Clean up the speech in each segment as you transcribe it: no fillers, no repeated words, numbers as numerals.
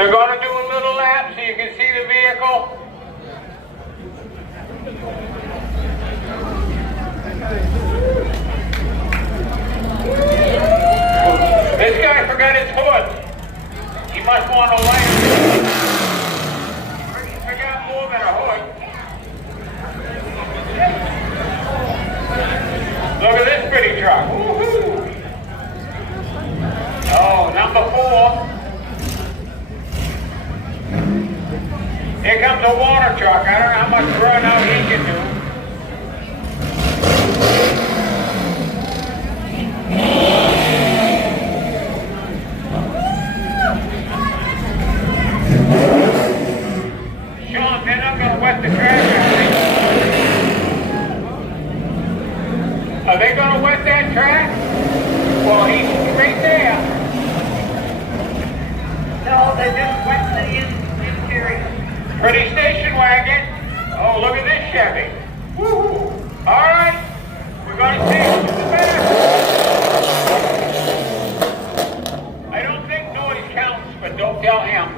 They're going to do a little lap so you can see the vehicle. This guy forgot his hood. He must want to land. He forgot more than a hood. Look at this pretty truck. Woohoo! Oh, number 4. Here comes a water truck. I don't know how much burnout he can do. Sean, they're not going to wet the track, are they going to wet that track? Well, he's right there. No, they just wet the interior. Pretty station wagon. Oh, look at this Chevy. Woo-hoo. All right. We're going to take it to the back. I don't think noise counts, but don't tell him.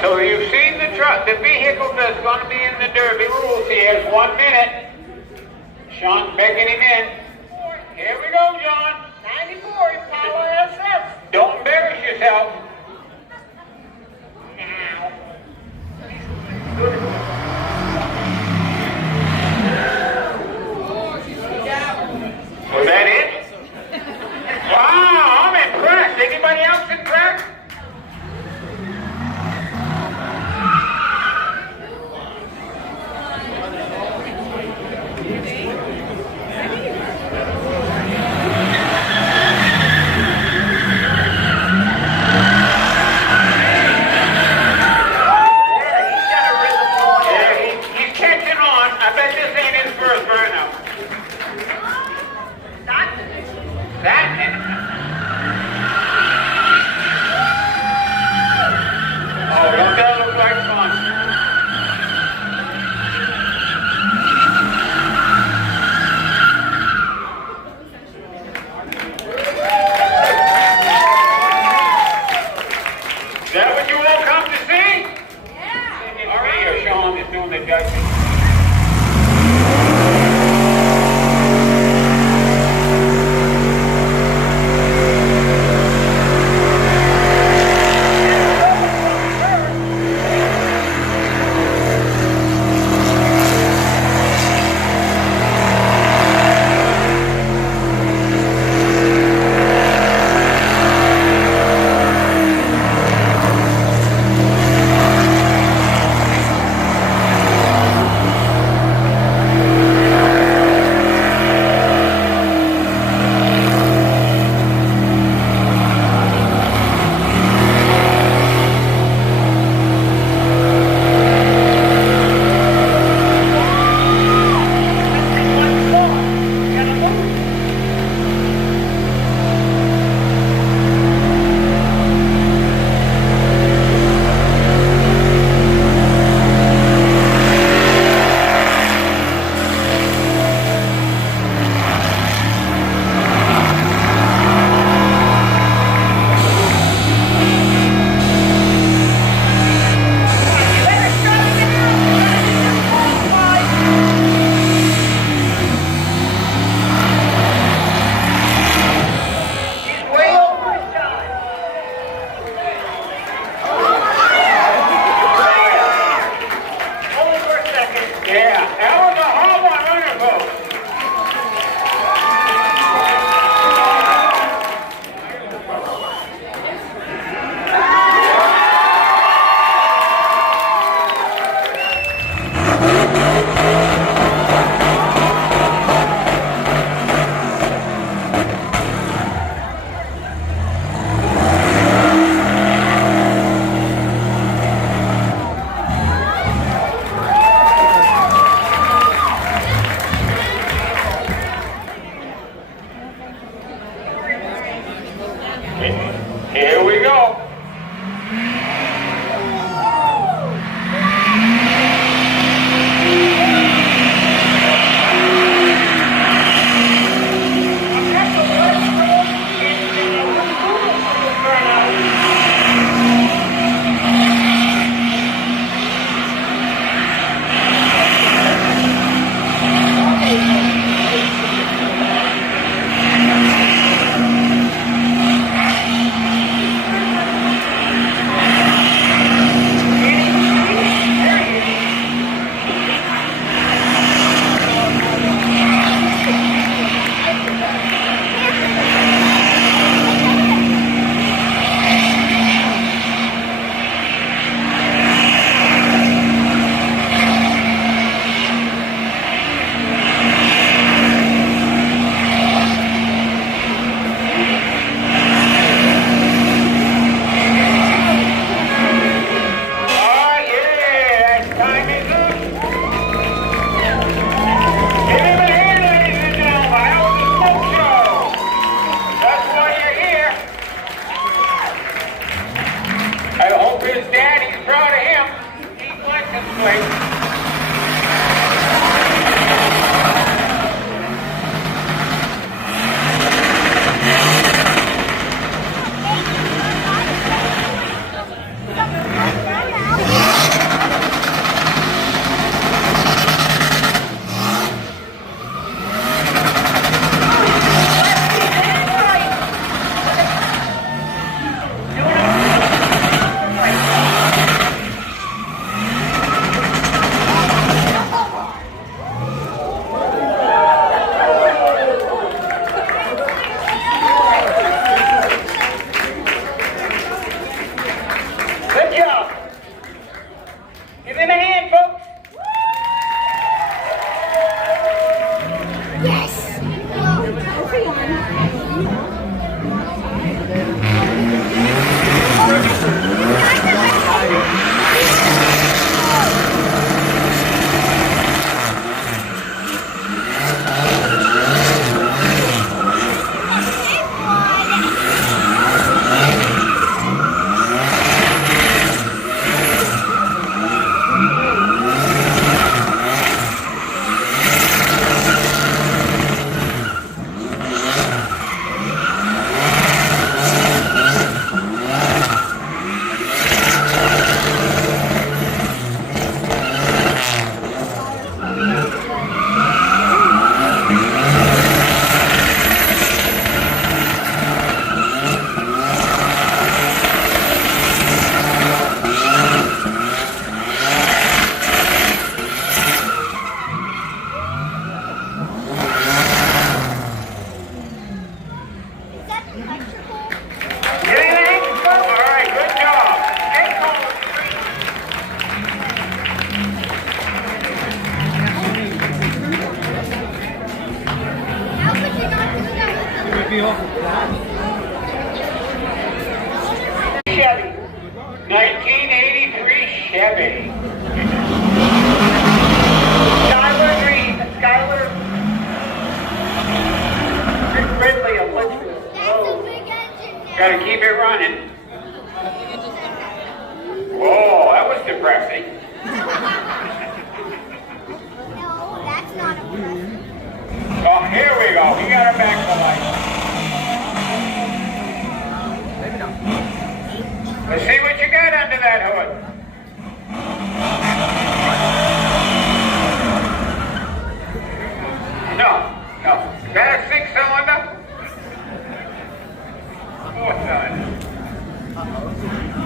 So you've seen the truck. The vehicle that's going to be in the Derby rules. He has 1 minute. Sean's begging him in. Here we go, John. 94, Apollo SS. Don't embarrass yourself. Now. Was that it? Wow, I'm impressed. Anybody else impressed? Chevy. 1983 Chevy. Skylar Green. Skylar Ridley of Litchfield. Gotta keep it running. Whoa, that was depressing. No, that's not impressive. Oh, here we go. We got her back to life. Let's see what you got under that hood. No. Is that a six-cylinder?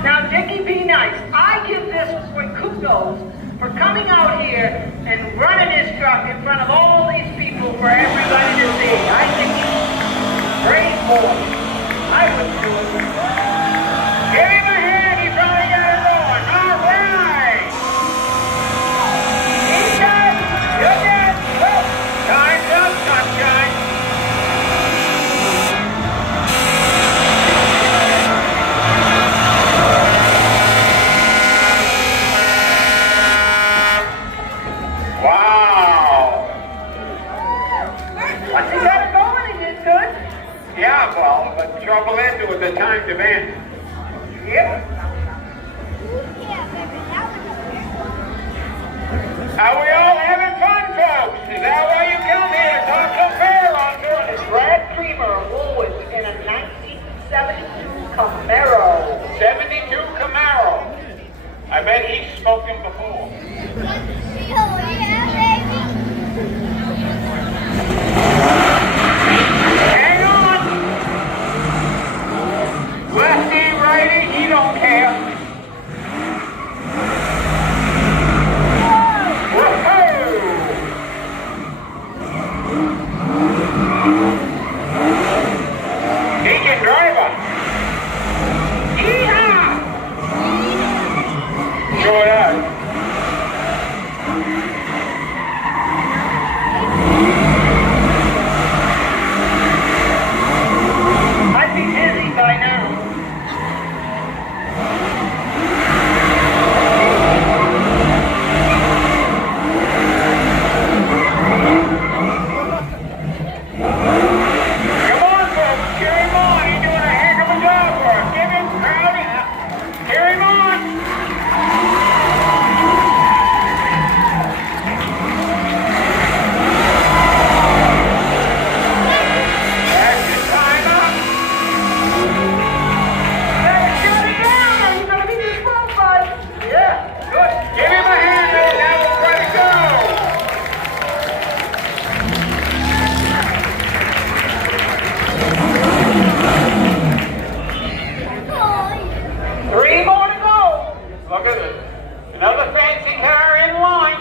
Now, Dickie, be nice. I give this one kudos for coming out here and running his truck in front of all these people for everybody to see. I think he's great boy. I would do it. Give him a hand. He probably got it going. All right. He's done. You're good. Well, time's up, sunshine. Wow. Once he got it going, he did good. Yeah, well, but the trouble is with the time demand. Yep. Yeah, baby, that was Are we all having fun, folks? Is that why you come here to Topsham Fair on It's Brad Creamer of Woolwich in a 1972 Camaro. 72 Camaro. I bet he's spoken before. Oh, yeah, baby. Hang on. Lefty, righty, he don't care. Woohoo! He can drive us. Yeehaw! Sure does. I'd be dizzy by now. Come on, folks, cheer him on. He's doing a heck of a job for us. Give him crowd. Cheer him on. That's his time up. Better shut it down or he's gonna be disqualified. Yeah, good. Give him a hand and now we're ready to go. Oh, Three more to go. Look at this. Another fancy car in line.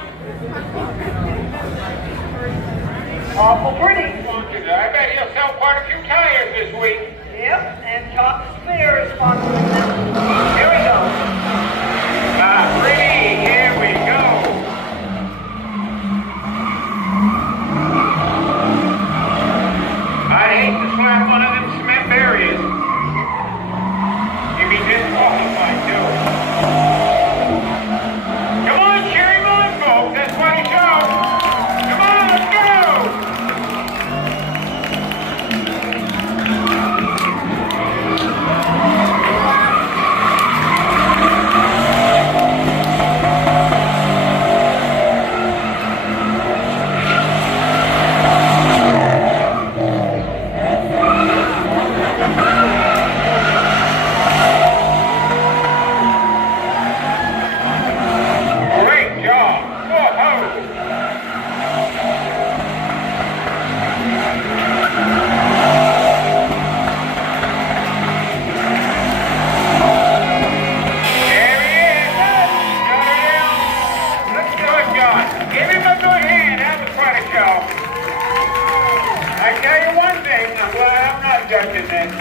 Awful pretty. I bet he'll sell quite a few tires this week. Yep, and Topsham Fair is sponsoring them. Here we go. Pretty. Here we go. I'd hate to slap one of them cement barriers. You'd be disqualified, too. Come on, cheer him on, folks. That's what he shows. Come on, let's go. Great job. Whoa-ho. There he is. Shut her down. Let's do it, John. Give him a good hand. That was quite a show. I tell you one thing. I'm glad I'm not judging this.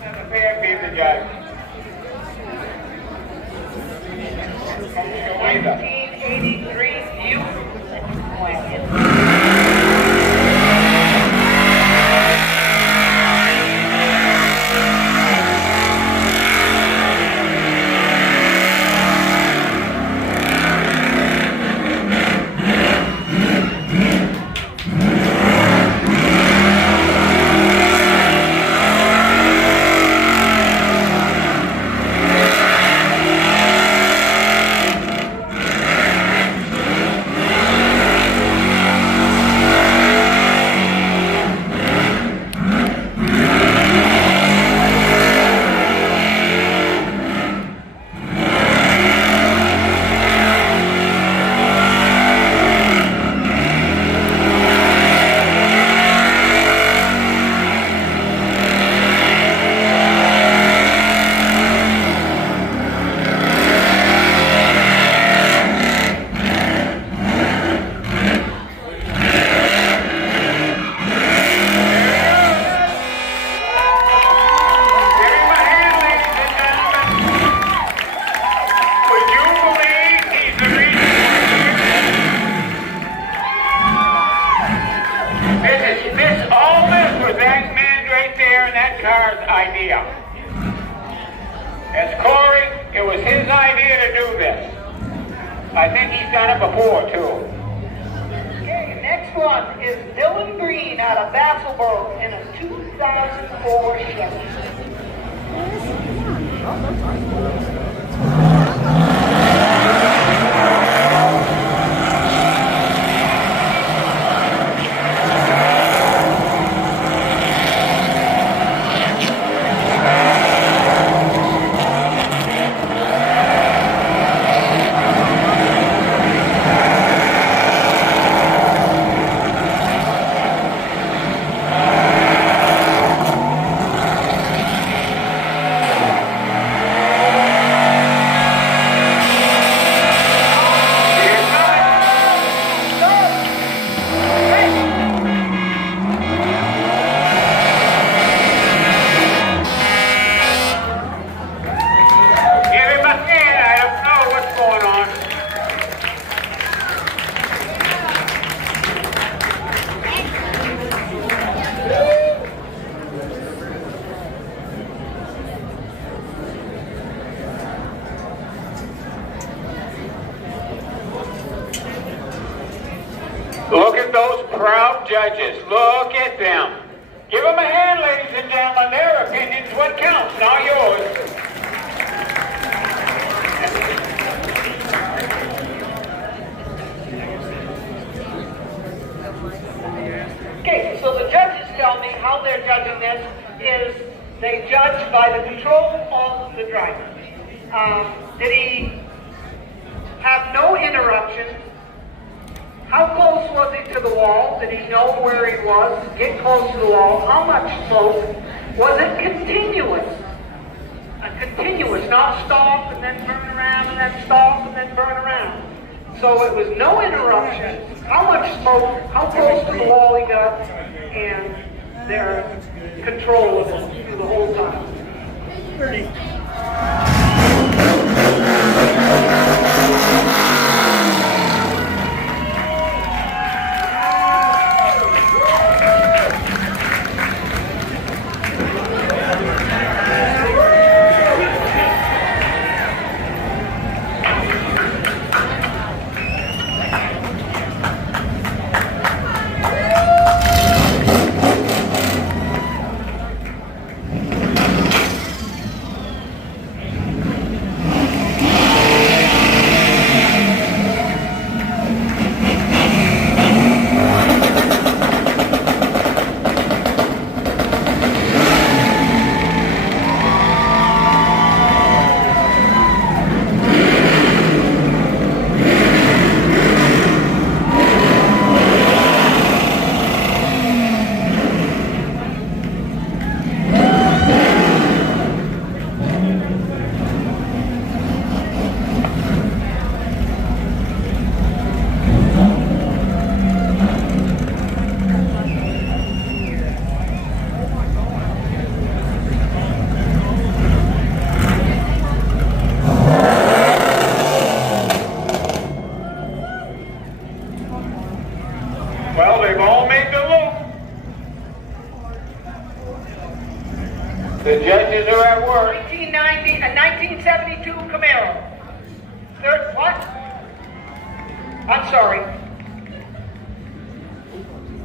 That's a fair being the judge. Away, though. 1983 Buick Lincoln. that car's idea. As Cory, it was his idea to do this. I think he's done it before, too. Okay, next one is Dylan Green out of Vassalboro in a 2004 Chevy. Look at those proud judges. Look at them. Give them a hand, ladies and gentlemen. Their opinion's what counts, not yours. Okay, so the judges tell me how they're judging this is they judge by the control of the driver. Did he have no interruption? How close was he to the wall? Did he know where he was? Get close to the wall. How much smoke? Was it continuous? Continuous, not stop and then turn around and then stop and then burn around. So it was no interruption. How much smoke? How close to the wall he got? And their control of it through the whole time. Well, they've all made the loop. The judges are at work. 1972 Camaro. Third, what? I'm sorry.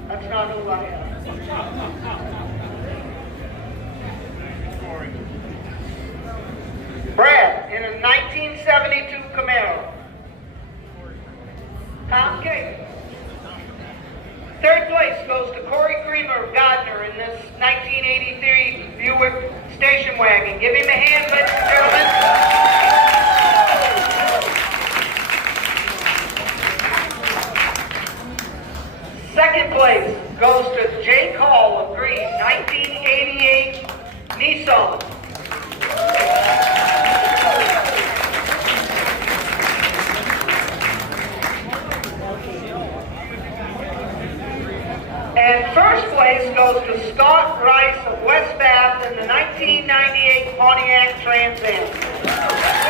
That's not who I am. Brad, in a 1972 Camaro. Tom King. Third place goes to Cory Creamer of Gardner in this 1983 Buick station wagon. Give him a hand, ladies and gentlemen. Second place goes to Jake Hall of Green, 1988 Nissan. And first place goes to Scott Rice of West Bath in the 1998 Pontiac Trans Am.